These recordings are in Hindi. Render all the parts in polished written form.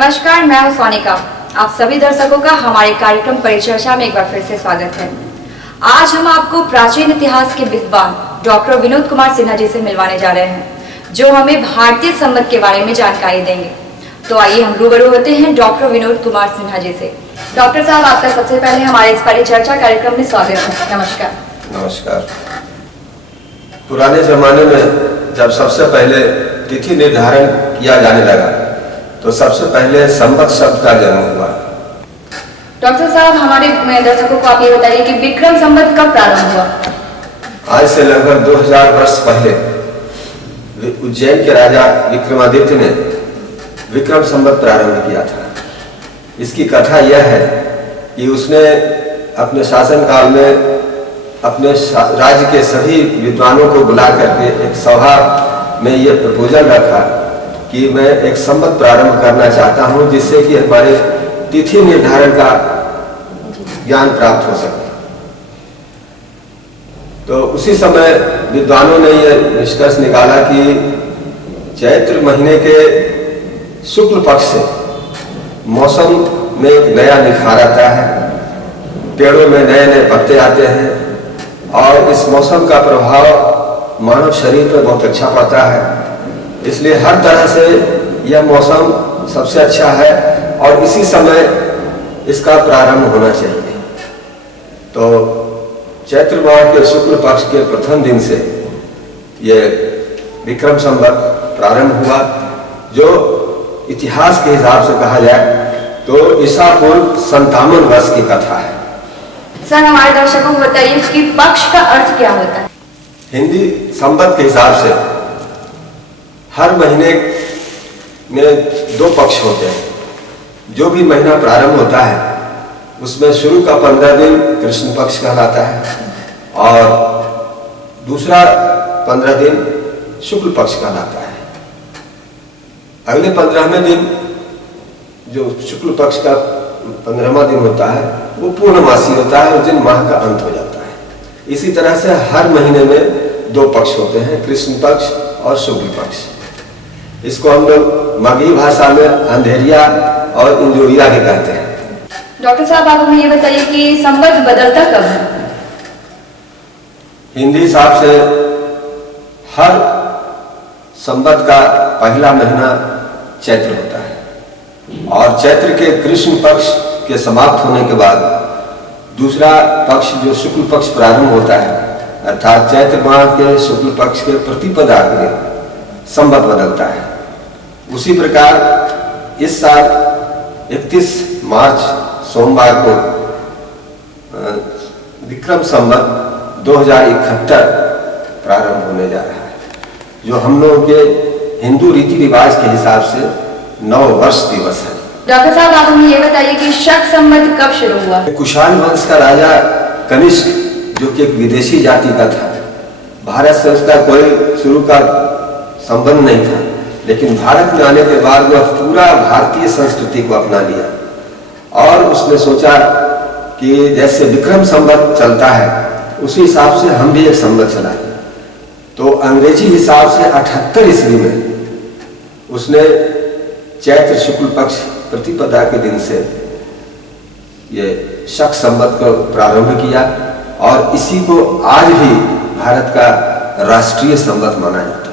नमस्कार, मैं हूं सोनिका। आप सभी दर्शकों का हमारे कार्यक्रम परिचर्चा में एक बार फिर से स्वागत है। आज हम आपको प्राचीन इतिहास के विद्वान डॉक्टर विनोद कुमार सिन्हा जी से मिलवाने जा रहे हैं, जो हमें भारतीय संवत के बारे में जानकारी देंगे। तो आइए हम रूबरू होते हैं डॉक्टर विनोद कुमार सिन्हा जी से। डॉक्टर साहब, आपका सबसे पहले हमारे इस परिचर्चा कार्यक्रम में स्वागत है। नमस्कार। नमस्कार। पुराने जमाने में जब सबसे पहले तिथि निर्धारण किया जाने लगा तो सबसे पहले संवत शब्द का जन्म हुआ। डॉक्टर साहब, हमारे दर्शकों को आप ये बताइए कि विक्रम संवत कब प्रारंभ हुआ? आज से लगभग 2000 वर्ष पहले उज्जैन के राजा विक्रमादित्य ने विक्रम संवत प्रारंभ किया था। इसकी कथा यह है कि उसने अपने शासन काल में अपने राज्य के सभी विद्वानों को बुला करके एक सभा में यह प्रपोजल रखा कि मैं एक संवत प्रारंभ करना चाहता हूं, जिससे कि हमारे तिथि निर्धारण का ज्ञान प्राप्त हो सके। तो उसी समय विद्वानों ने यह निष्कर्ष निकाला कि चैत्र महीने के शुक्ल पक्ष से मौसम में एक नया निखार आता है, पेड़ों में नए नए पत्ते आते हैं और इस मौसम का प्रभाव मानव शरीर पर बहुत अच्छा पड़ता है। इसलिए हर तरह से यह मौसम सबसे अच्छा है और इसी समय इसका प्रारंभ होना चाहिए। तो चैत्र माह के शुक्ल पक्ष के प्रथम दिन से यह विक्रम संवत प्रारंभ हुआ, जो इतिहास के हिसाब से कहा जाए तो ईसा पूर्व 57 वर्ष की कथा है। सर, हमारे दर्शकों को बताइए कि पक्ष का अर्थ क्या होता है? हिंदी संवत के हिसाब से हर महीने में 2 पक्ष होते हैं। जो भी महीना प्रारंभ होता है उसमें शुरू का 15 दिन कृष्ण पक्ष कहलाता है और दूसरा 15 दिन शुक्ल पक्ष कहलाता है। अगले 15वें दिन जो शुक्ल पक्ष का 15वां दिन होता है वो पूर्णमासी होता है, उस दिन माह का अंत हो जाता है। इसी तरह से हर महीने में 2 पक्ष होते हैं, कृष्ण पक्ष और शुक्ल पक्ष। इसको हम लोग मगही भाषा में अंधेरिया और इंजोरिया भी कहते हैं। डॉक्टर साहब, आप हमें ये बताइए कि संवत बदलता कब है? हिंदी हिसाब से हर संवत का पहला महीना चैत्र होता है और चैत्र के कृष्ण पक्ष के समाप्त होने के बाद दूसरा पक्ष जो शुक्ल पक्ष प्रारंभ होता है, अर्थात चैत्र माह के शुक्ल पक्ष के प्रतिपदा में संवत बदलता है। उसी प्रकार इस साल 31 मार्च सोमवार को विक्रम संवत 2071 प्रारंभ होने जा रहा है, जो हम लोगों के हिंदू रीति रिवाज के हिसाब से नव वर्ष दिवस है। डॉक्टर साहब, आप हमें ये बताइए कि शक संवत कब शुरू हुआ? कुषाण वंश का राजा कनिष्क, जो कि एक विदेशी जाति का था, भारत से उसका कोई शुरू का संबंध नहीं था, लेकिन भारत में आने के बाद वह पूरा भारतीय संस्कृति को अपना लिया और उसने सोचा कि जैसे विक्रम संवत चलता है उसी हिसाब से हम भी एक संवत चलाएं। तो अंग्रेजी हिसाब से 78 ईस्वी में उसने चैत्र शुक्ल पक्ष प्रतिपदा के दिन से ये शक संवत को प्रारंभ किया और इसी को आज भी भारत का राष्ट्रीय संवत माना जाता है।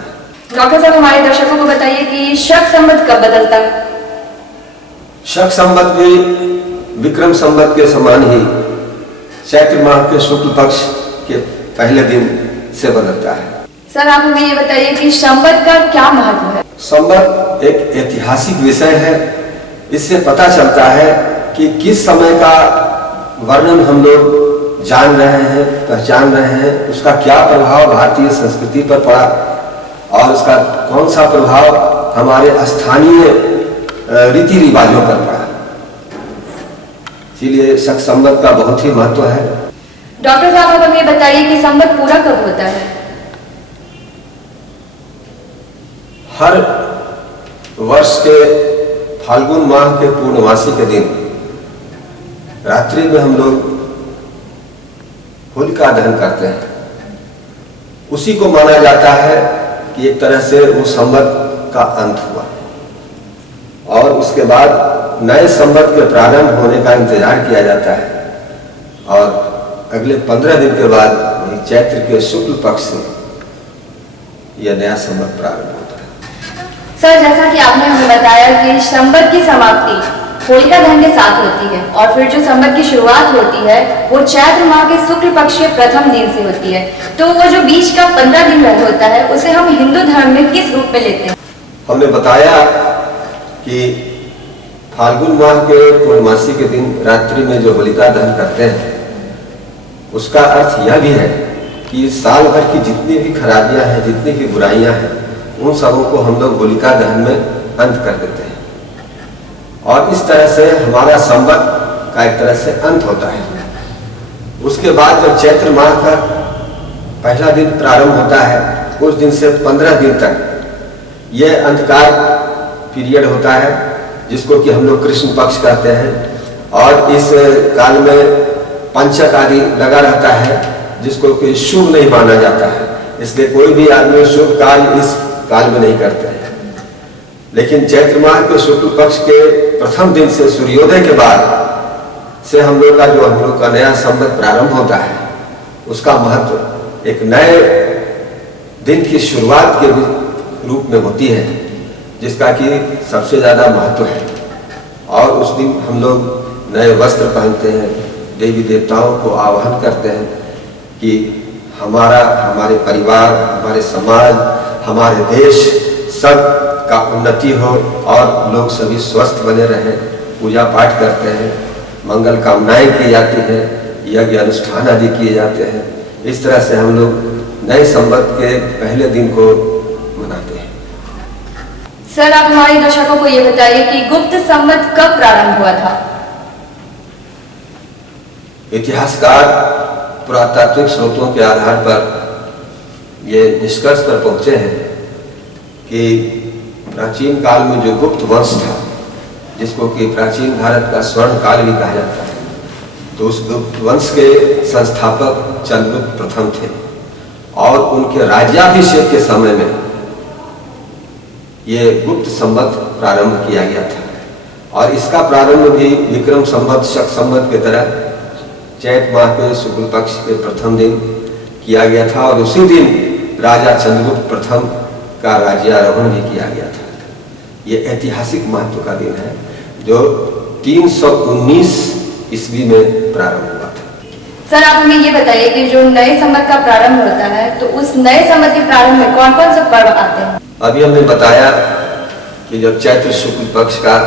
डॉक्टर साहब, हमारे दर्शकों को बताइए कि शक संवत कब बदलता है? शक संवत भी विक्रम संवत के समान ही चैत्र माह के शुक्ल पक्ष के पहले दिन से बदलता है। सर, आप हमें ये बताइए कि संवत का क्या महत्व है? संवत एक ऐतिहासिक विषय है। इससे पता चलता है कि किस समय का वर्णन हम लोग जान रहे हैं, पहचान रहे हैं, उसका क्या प्रभाव भारतीय संस्कृति पर पड़ा और उसका कौन सा प्रभाव हमारे स्थानीय रीति रिवाजों पर पड़ा। इसीलिए शक संवत का बहुत ही महत्व है। डॉक्टर साहब, आप हमें बताइए कि संवत पूरा कब होता है? हर वर्ष के फाल्गुन माह के पूर्णमासी के दिन रात्रि में हम लोग होलिका दहन करते हैं। उसी को माना जाता है कि एक तरह से वो संवत का अंत हुआ और उसके बाद नए संवत के प्रारंभ होने का इंतजार किया जाता है और अगले 15 दिन के बाद वही चैत्र के शुक्ल पक्ष से यह नया संवत प्रारंभ होता है। सर, जैसा कि आपने हमें बताया कि संवत की समाप्ति होलिका दहन के साथ होती है और फिर जो संवत की शुरुआत होती है वो चैत्र माह के शुक्ल पक्ष के प्रथम दिन से होती है, तो वो जो बीच का 15 दिन होता है उसे हम हिंदू धर्म में किस रूप में लेते हैं? हमने बताया कि फाल्गुन माह के पूर्णमासी के दिन रात्रि में जो होलिका दहन करते हैं उसका अर्थ यह भी है कि साल भर की जितनी भी खराबियां हैं, जितनी भी बुराइयां हैं, उन सबों को हम लोग होलिका दहन में अंत कर देते हैं और इस तरह से हमारा संवत का एक तरह से अंत होता है। उसके बाद जब चैत्र माह का पहला दिन प्रारंभ होता है उस दिन से 15 दिन तक यह अंधकार पीरियड होता है जिसको कि हम लोग कृष्ण पक्ष कहते हैं और इस काल में पंचक आदि लगा रहता है जिसको कि शुभ नहीं माना जाता है, इसलिए कोई भी आदमी शुभ काल इस काल में नहीं करते हैं। लेकिन चैत्र माह के शुक्ल पक्ष के प्रथम दिन से सूर्योदय के बाद से हम लोग का नया संवत प्रारंभ होता है, उसका महत्व एक नए दिन की शुरुआत के रूप में होती है जिसका कि सबसे ज़्यादा महत्व है। और उस दिन हम लोग नए वस्त्र पहनते हैं, देवी देवताओं को आवाहन करते हैं कि हमारे परिवार, हमारे समाज, हमारे देश सब का उन्नति हो और लोग सभी स्वस्थ बने रहें। पूजा पाठ करते हैं, मंगल कामनाएं की जाती हैं, यज्ञ अनुष्ठान आदि किए जाते हैं। इस तरह से हम लोग नए संवत के पहले दिन को मनाते हैं। सर, आप हमारे दर्शकों को ये बताइए कि गुप्त संवत कब प्रारंभ हुआ था? इतिहासकार पुरातात्विक स्रोतों के आधार पर ये निष्कर्ष पर पहुंचे हैं कि प्राचीन काल में जो गुप्त वंश था जिसको कि प्राचीन भारत का स्वर्ण काल भी कहा जाता है, तो उस गुप्त वंश के संस्थापक चंद्रगुप्त प्रथम थे और उनके राज्याभिषेक के समय में ये गुप्त संवत प्रारंभ किया गया था और इसका प्रारंभ भी विक्रम संवत, शक संवत की तरह चैत माह के शुक्ल पक्ष के प्रथम दिन किया गया था और उसी दिन राजा चंद्रगुप्त प्रथम का राज्यारोहण भी किया गया था। ये ऐतिहासिक महत्व का दिन है जो 319 ईस्वी में प्रारंभ हुआ था। सर, आप हमें ये बताइए कि जो नए संवत का प्रारंभ होता है तो उस नए संवत के प्रारंभ में कौन कौन से पर्व आते हैं? अभी हमने बताया कि जब चैत्र शुक्ल पक्ष का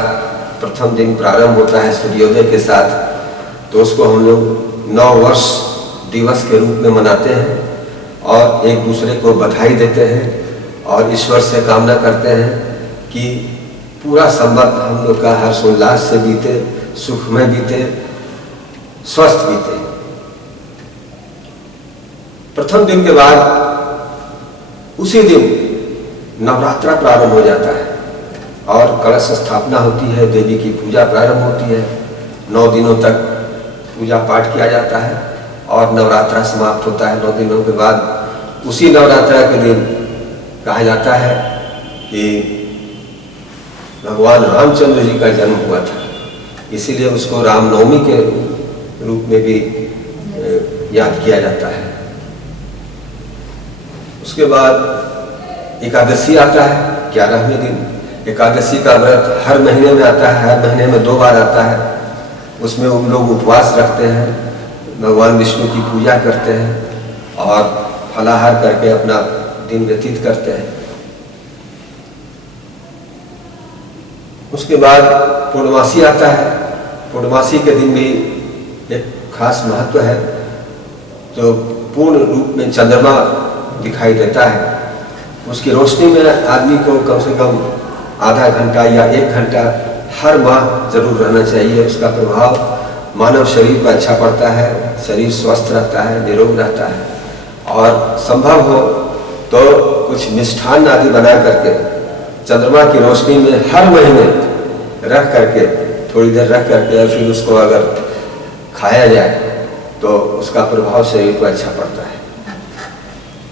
प्रथम दिन प्रारंभ होता है सूर्योदय के साथ, तो उसको हम लोग नव वर्ष दिवस के रूप में मनाते हैं और एक दूसरे को बधाई देते हैं और ईश्वर से कामना करते हैं कि पूरा संवत हम लोग का हर्षोल्लास से बीते, सुखमय बीते, स्वस्थ बीते। प्रथम दिन के बाद उसी दिन नवरात्रा प्रारंभ हो जाता है और कलश स्थापना होती है, देवी की पूजा प्रारंभ होती है। 9 दिनों तक पूजा पाठ किया जाता है और नवरात्रा समाप्त होता है। 9 दिनों के बाद उसी नवरात्रा के दिन कहा जाता है कि भगवान रामचंद्र जी का जन्म हुआ था, इसीलिए उसको रामनवमी के रूप में भी याद किया जाता है। उसके बाद एकादशी आता है 11वें दिन। एकादशी का व्रत हर महीने में आता है, हर महीने में 2 बार आता है। उसमें उन लोग उपवास रखते हैं, भगवान विष्णु की पूजा करते हैं और फलाहार करके अपना दिन व्यतीत करते हैं। उसके बाद पूर्णमासी आता है। पूर्णमासी के दिन भी एक खास महत्व है, जो पूर्ण रूप में चंद्रमा दिखाई देता है। उसकी रोशनी में आदमी को कम से कम आधा घंटा या 1 घंटा हर माह जरूर रहना चाहिए। उसका प्रभाव मानव शरीर पर अच्छा पड़ता है, शरीर स्वस्थ रहता है, निरोग रहता है और संभव हो तो कुछ मिष्ठान आदि बना करके चंद्रमा की रोशनी में हर महीने रख करके, थोड़ी देर रख करके और फिर उसको अगर खाया जाए तो उसका प्रभाव शरीर पर अच्छा पड़ता है।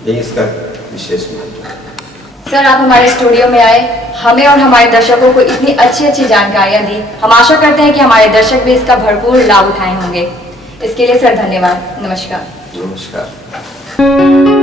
यही इसका विशेष महत्व है। सर, आप हमारे स्टूडियो में आए, हमें और हमारे दर्शकों को इतनी अच्छी अच्छी जानकारियां दी। हम आशा करते हैं कि हमारे दर्शक भी इसका भरपूर लाभ उठाए होंगे। इसके लिए सर धन्यवाद। नमस्कार। नमस्कार।